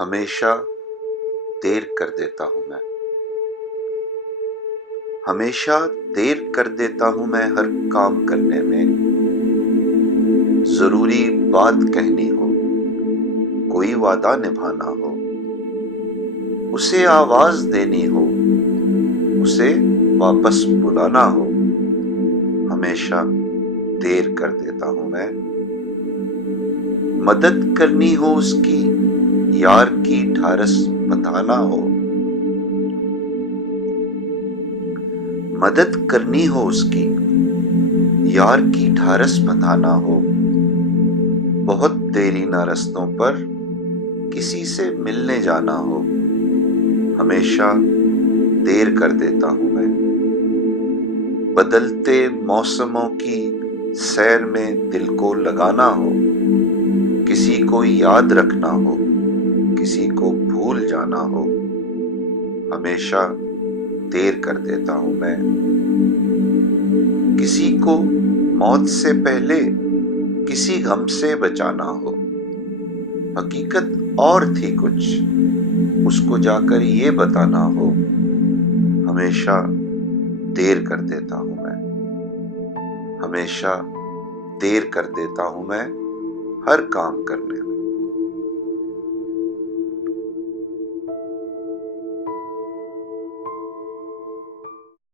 हमेशा देर कर देता हूं मैं। हमेशा देर कर देता हूं मैं हर काम करने में। जरूरी बात कहनी हो, कोई वादा निभाना हो, उसे आवाज देनी हो, उसे वापस बुलाना हो, हमेशा देर कर देता हूं मैं। मदद करनी हो उसकी, यार की ढारस बंधाना हो, मदद करनी हो उसकी, यार की ढारस बंधाना हो, बहुत देरी ना रस्तों पर किसी से मिलने जाना हो, हमेशा देर कर देता हूं मैं। बदलते मौसमों की सैर में दिल को लगाना हो, किसी को याद रखना हो, किसी को भूल जाना हो, हमेशा देर कर देता हूं मैं। किसी को मौत से पहले किसी गम से बचाना हो, हकीकत और थी कुछ, उसको जाकर ये बताना हो, हमेशा देर कर देता हूं मैं। हमेशा देर कर देता हूं मैं हर काम करने में।